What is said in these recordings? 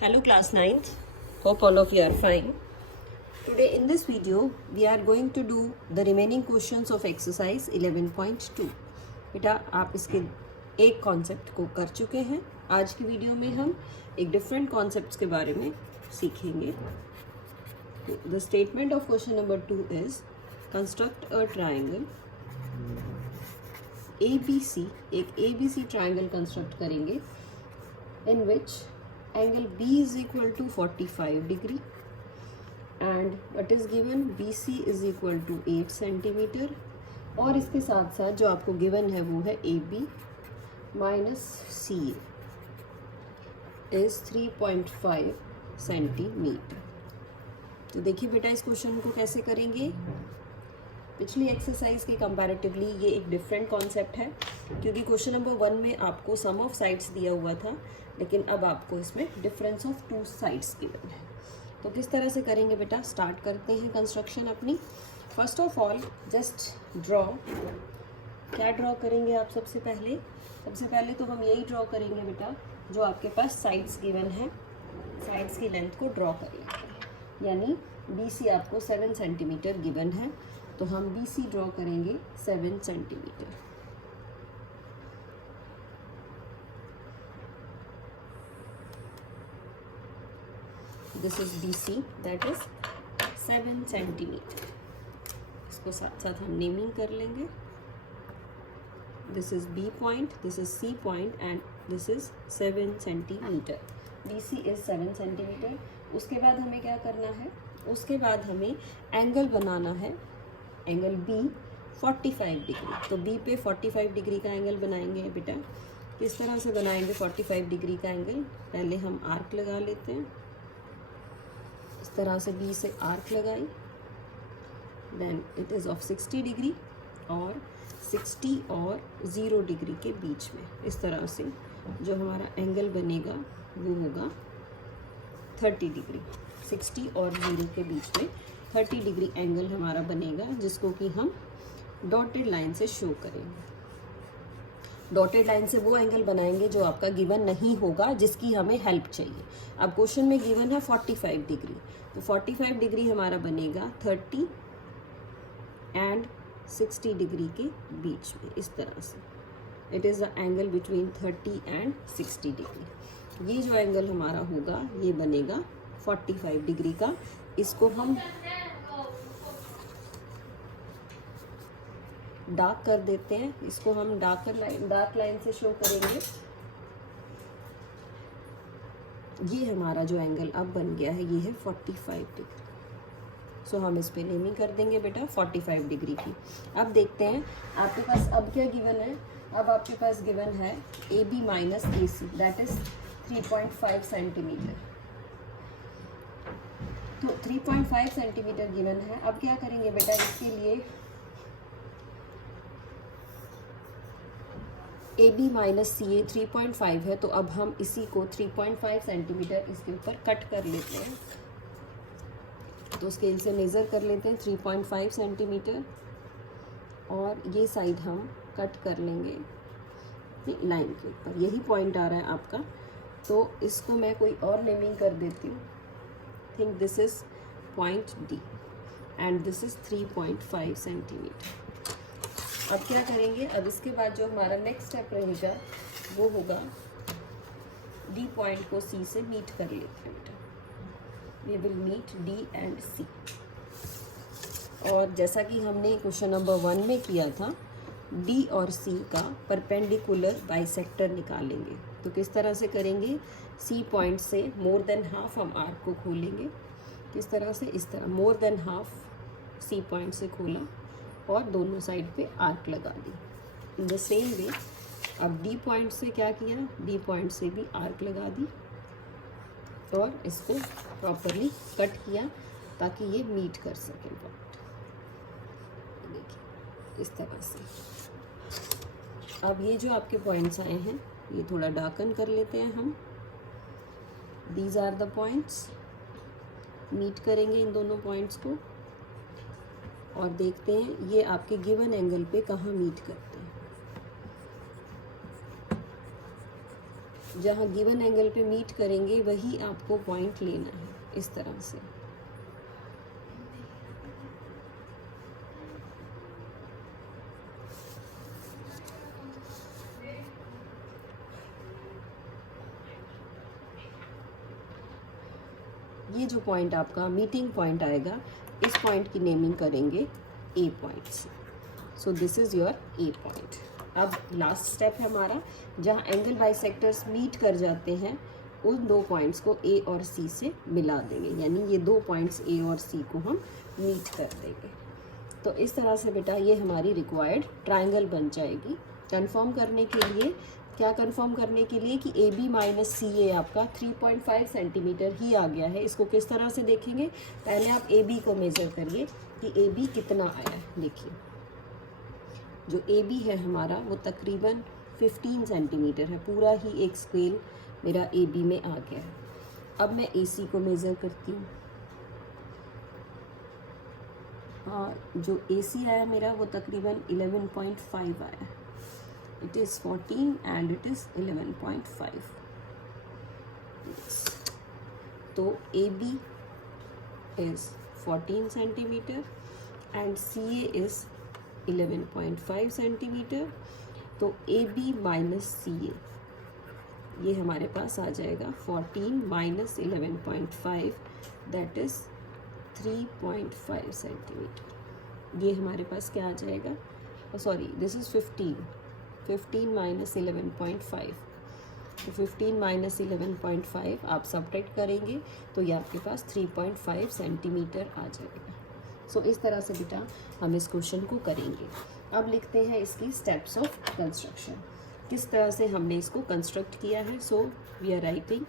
Hello class 9th. Hope all of you are fine. Today in this video we are going to do the remaining questions of exercise 11.2. बेटा आप इसके एक concept को कर चुके हैं. आज की वीडियो में हम एक डिफरेंट कॉन्सेप्ट्स के बारे में सीखेंगे. The statement of question number 2 is construct a triangle ABC. एक ABC triangle construct करेंगे in which angle B is equal to 45 degree and what is given BC is equal to 8 centimeter और इसके साथ साथ जो आपको गिवन है वो है AB minus CA is 3.5 centimetre. तो देखिए बेटा इस क्वेश्चन को कैसे करेंगे. पिछली एक्सरसाइज के कंपैरेटिवली ये एक डिफरेंट कॉन्सेप्ट है क्योंकि क्वेश्चन नंबर 1 में आपको सम ऑफ साइड्स दिया हुआ था, लेकिन अब आपको इसमें difference of two sides given है. तो किस तरह से करेंगे बेटा, स्टार्ट करते हैं कंस्ट्रक्शन अपनी. First of all just draw. क्या ड्रॉ करेंगे आप सबसे पहले तो हम यही ड्रॉ करेंगे बेटा जो आपके पास साइड्स गिवन है. साइड्स की लेंथ को ड्रॉ कर लेते हैं. यानी BC आपको 7 सेंटीमीटर गिवन है तो हम BC ड्रॉ करेंगे 7 centimetre. This is BC that is 7 centimetre. इसको साथ साथ हम नेमिंग कर लेंगे. This is B point, this is C point and this is 7 centimetre. BC is 7 centimetre. उसके बाद हमें क्या करना है, उसके बाद हमें एंगल बनाना है. Angle B 45 degree. तो B पे 45 डिग्री का एंगल बनाएंगे बेटा. किस तरह से बनाएंगे 45 डिग्री का एंगल, पहले हम आर्क लगा लेते हैं. इस तरह से B से आर्क लगाई, then it is of 60 degree और 60 और 0 डिग्री के बीच में. इस तरह से जो हमारा एंगल बनेगा वो होगा 30 डिग्री. 60 और 0 के बीच में 30 डिग्री एंगल हमारा बनेगा जिसको कि हम डॉटेड लाइन से शो करेंगे. डॉटेड लाइन से वो एंगल बनाएंगे जो आपका गिवन नहीं होगा, जिसकी हमें हेल्प चाहिए. अब क्वेश्चन में गिवन है 45 डिग्री, तो 45 डिग्री हमारा बनेगा 30 एंड 60 डिग्री के बीच में. इस तरह से it is the angle between 30 and 60 degree. ये जो एंगल हमारा होगा ये बनेगा 45 डिग्री का. इसको हम डार्क कर देते हैं. इसको हम डार्क लाइन से शो करेंगे. ये हमारा जो एंगल अब बन गया है ये है 45 डिग्री. सो हम इस पे नेमिंग कर देंगे बेटा 45 डिग्री की. अब देखते हैं आपके पास अब क्या गिवन है. अब आपके पास गिवन है AB minus AC that is 3.5 centimetre. तो 3.5 सेंटीमीटर गिवन है. अब क्या करेंगे बेटा, इसके लिए AB माइनस CA 3.5 है, तो अब हम इसी को 3.5 सेंटीमीटर इसके ऊपर कट कर लेते हैं. तो स्केल से मेज़र कर लेते हैं 3.5 सेंटीमीटर और ये साइड हम कट कर लेंगे लाइन के ऊपर. यही पॉइंट आ रहा है आपका, तो इसको मैं कोई और नेमिंग कर देती हूँ. Think this is point D and this is 3.5 centimetre. अब क्या करेंगे, अब इसके बाद जो हमारा नेक्स्ट स्टेप रहेगा वो होगा D पॉइंट को C से मीट कर लेते हैं बेटा. We will meet D and C. और जैसा कि हमने क्वेश्चन नंबर 1 में किया था, D और C का परपेंडिकुलर बाइसेक्टर निकालेंगे. तो किस तरह से करेंगे, C पॉइंट से मोर देन हाफ हम आर्क को खोलेंगे. किस तरह से, इस तरह more than half C point से खोला और दोनों साइड पे आर्क लगा दी. इन द सेम वे अब D पॉइंट से क्या किया, D पॉइंट से भी आर्क लगा दी और इसको प्रॉपरली कट किया ताकि ये मीट कर सके पॉइंट. देखिए इस तरह से. अब ये जो आपके पॉइंट्स आए हैं ये थोड़ा डार्कन कर लेते हैं हम. These are the points. Meet करेंगे इन दोनों पॉइंट्स को और देखते हैं ये आपके गिवन एंगल पे कहाँ मीट करते हैं. जहाँ गिवन एंगल पे मीट करेंगे वही आपको पॉइंट लेना है, इस तरह से। ये जो पॉइंट आपका मीटिंग पॉइंट आएगा, इस पॉइंट की नेमिंग करेंगे ए पॉइंट से। So this is your A point. अब लास्ट स्टेप है हमारा, जहाँ एंगल बाइसेक्टर्स मीट कर जाते हैं उन दो पॉइंट्स को ए और सी से मिला देंगे, यानी ये दो पॉइंट्स ए और सी को हम मीट कर देंगे। तो इस तरह से बेटा ये हमारी रिक्वायर्ड ट्रायंगल बन जाएगी। कंफर्म करने के लिए, क्या कंफर्म करने के लिए कि ए बी माइनस सी ए आपका 3.5 सेंटीमीटर ही आ गया है। इसको किस तरह से देखेंगे, पहले आप ए बी को मेज़र करिए कि ए बी कितना आया है। देखिए जो ए बी है हमारा वो तकरीबन 15 सेंटीमीटर है, पूरा ही एक स्केल मेरा ए बी में आ गया है। अब मैं ए सी को मेज़र करती हूँ। जो ए सी आया मेरा वो तकरीबन 11.5 आया। It is 14 and it is 11.5। तो A B is 14 centimetre and C A is 11.5 centimetre. तो ए बी माइनस सी ए ये हमारे पास आ जाएगा 14 माइनस 11.5, दैट इज़ 3.5 सेंटीमीटर। ये हमारे पास क्या आ जाएगा, सॉरी दिस इज़ 15 माइनस 11.5। तो 15 माइनस 11.5 आप सब्ट्रैक्ट करेंगे तो ये आपके पास 3.5 सेंटीमीटर आ जाएगा। सो इस तरह से बेटा हम इस क्वेश्चन को करेंगे। अब लिखते हैं इसकी स्टेप्स ऑफ कंस्ट्रक्शन, किस तरह से हमने इसको कंस्ट्रक्ट किया है। So we are writing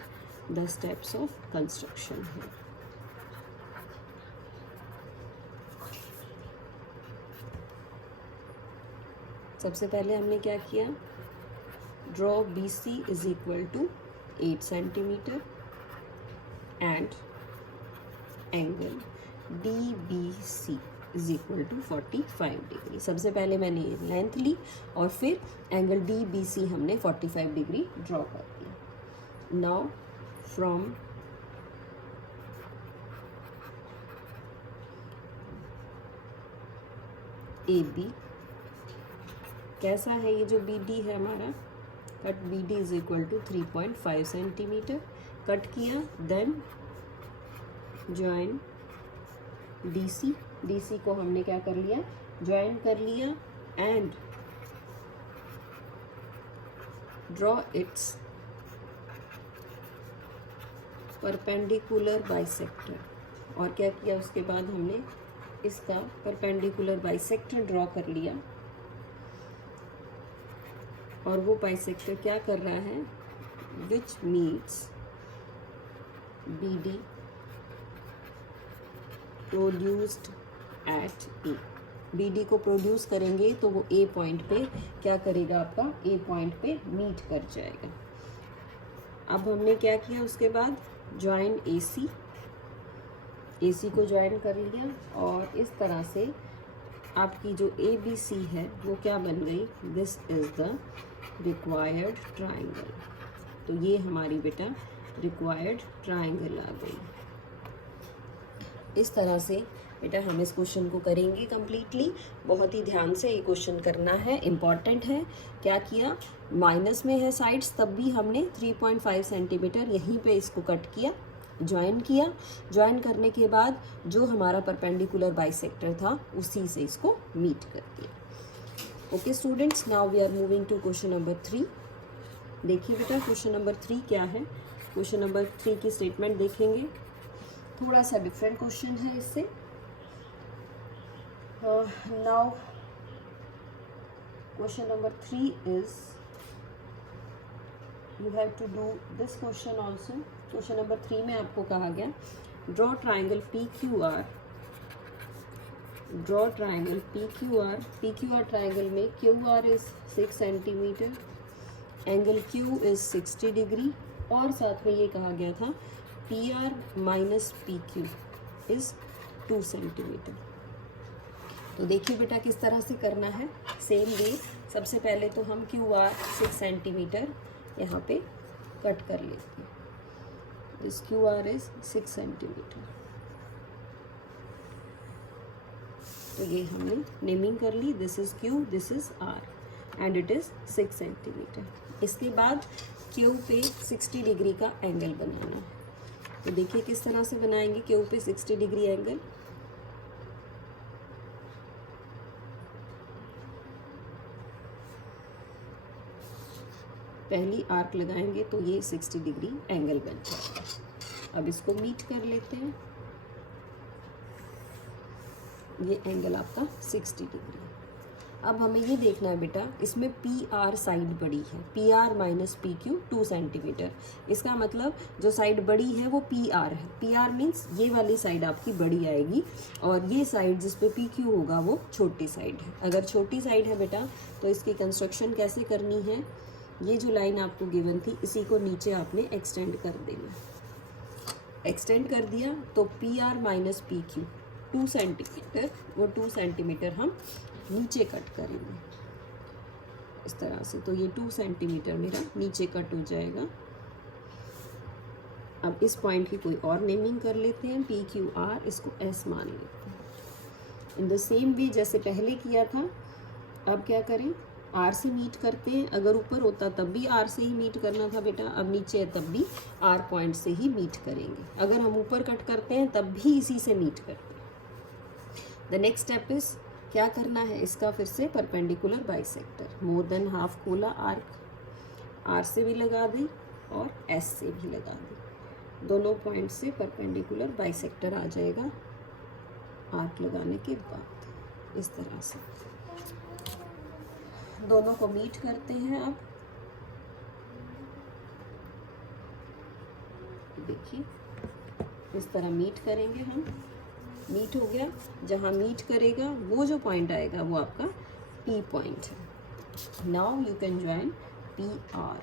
the steps of construction है। सबसे पहले हमने क्या किया, draw B C is equal to 8 centimetre and angle D B C is equal to 45 degree. सबसे पहले मैंने लेंथ ली और फिर एंगल डी बी सी हमने 45 डिग्री ड्रॉ कर दिया। नाउ फ्रॉम ए बी कैसा है, ये जो बी डी है हमारा, cut B D is equal to 3.5 centimetre cut किया। Then join D C, D C को हमने क्या कर लिया, ज्वाइन कर लिया and draw its perpendicular bisector. और क्या किया उसके बाद हमने इसका परपेंडिकुलर बाइसेक्टर ड्रॉ कर लिया और वो बाइसेक्टर क्या कर रहा है, which meets B D produced at A. B D को प्रोड्यूस करेंगे तो वो ए पॉइंट पे क्या करेगा, आपका ए पॉइंट पे मीट कर जाएगा। अब हमने क्या किया उसके बाद, ज्वाइन ए सी, ए सी को ज्वाइन कर लिया और इस तरह से आपकी जो ए बी सी है वो क्या बन गई, this is the required triangle. तो ये हमारी बेटा रिक्वायर्ड ट्राइंगल आ गई। इस तरह से बेटा हम इस क्वेश्चन को करेंगे कंप्लीटली। बहुत ही ध्यान से ये क्वेश्चन करना है, इम्पॉर्टेंट है। क्या किया, माइनस में है साइड्स, तब भी हमने 3.5 सेंटीमीटर यहीं पे इसको कट किया, ज्वाइन किया। ज्वाइन करने के बाद जो हमारा परपेंडिकुलर बाइसेक्टर था उसी से इसको मीट कर दिया। Okay students, now we are moving to question number 3। देखिए बेटा क्वेश्चन नंबर 3 क्या है। क्वेश्चन नंबर 3 की स्टेटमेंट देखेंगे, थोड़ा सा डिफरेंट क्वेश्चन है इससे। Now question number 3 is, you have to do this question also. Question number 3 में आपको कहा गया, draw triangle P Q R. Draw triangle P Q R triangle में Q R is 6 centimetre, angle Q is 60 degree और साथ में ये कहा गया था P R minus P Q is 2 centimetre. तो देखिए बेटा किस तरह से करना है। सेम वे, सबसे पहले तो हम क्यू आर 6 सेंटीमीटर यहाँ पे कट कर लेते हैं. This Q R is 6 centimetre. तो ये हमने नेमिंग कर ली. This is Q, this is R and it is 6 centimetre. इसके बाद क्यू पे 60 डिग्री का एंगल बनाना है. तो देखिए किस तरह से बनाएंगे क्यू पे 60 डिग्री एंगल. पहली आर्क लगाएंगे तो ये 60 डिग्री एंगल बन जाएगा. अब इसको मीट कर लेते हैं. ये एंगल आपका 60 डिग्री. अब हमें ये देखना है बेटा, इसमें पी आर साइड बड़ी है. P R minus P Q 2 centimetre. इसका मतलब जो साइड बड़ी है वो पी आर है. पी आर मीन्स ये वाली साइड आपकी बड़ी आएगी और ये साइड जिस पे पी क्यू होगा वो छोटी साइड है. अगर छोटी साइड है बेटा तो इसकी कंस्ट्रक्शन कैसे करनी है, ये जो लाइन आपको गिवन थी इसी को नीचे आपने एक्सटेंड कर देना. एक्सटेंड कर दिया तो P R minus P Q 2 centimetre, वो 2 सेंटीमीटर हम नीचे कट करेंगे इस तरह से. तो ये 2 सेंटीमीटर मेरा नीचे कट हो जाएगा. अब इस पॉइंट की कोई और नेमिंग कर लेते हैं. पी क्यू आर, इसको एस मान लेते हैं. इन द सेम वे जैसे पहले किया था. अब क्या करें, आर से मीट करते हैं. अगर ऊपर होता तब भी आर से ही मीट करना था बेटा. अब नीचे है तब भी आर पॉइंट से ही मीट करेंगे. अगर हम ऊपर कट करते हैं तब भी इसी से मीट करते हैं. द नेक्स्ट स्टेप इज क्या करना है, इसका फिर से perpendicular bisector. More than half खोला आर्क, आर से भी लगा दी और एस से भी लगा दी. दोनों पॉइंट से परपेंडिकुलर बाइसेक्टर आ जाएगा आर्क लगाने के बाद. इस तरह से दोनों को मीट करते हैं. अब देखिए इस तरह मीट करेंगे हम. मीट हो गया. जहाँ मीट करेगा वो जो पॉइंट आएगा वो आपका पी पॉइंट है. Now you can join P R.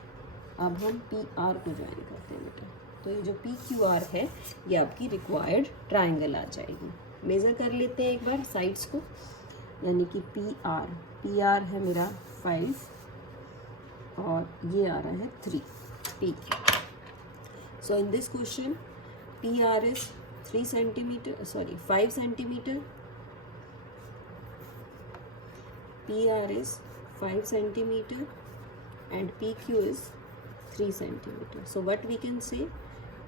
अब हम पी आर को ज्वाइन करते हैं बेटा. तो ये जो पी क्यू आर है ये आपकी रिक्वायर्ड ट्राइंगल आ जाएगी. मेज़र कर लेते हैं एक बार साइड्स को. यानी कि पी आर है मेरा 5 और ये आ रहा है 3 P Q. So in this question P R is 5 centimetre. P R is 5 centimetre and PQ is 3 centimeter. So what we can say,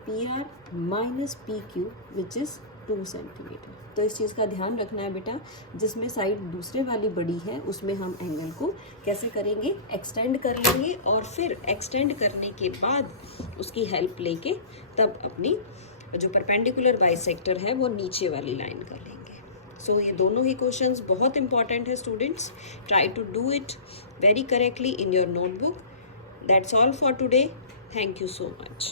PR minus PQ which is 2 centimeter. तो इस चीज़ का ध्यान रखना है बेटा. जिसमें साइड दूसरे वाली बड़ी है उसमें हम एंगल को कैसे करेंगे, एक्सटेंड कर लेंगे और फिर एक्सटेंड करने के बाद उसकी हेल्प लेके तब अपनी जो परपेंडिकुलर बाइसेक्टर है वो नीचे वाली लाइन कर लेंगे. सो ये दोनों ही क्वेश्चंस बहुत इंपॉर्टेंट है students. Try to do it very correctly in your notebook. That's all for today. Thank you so much.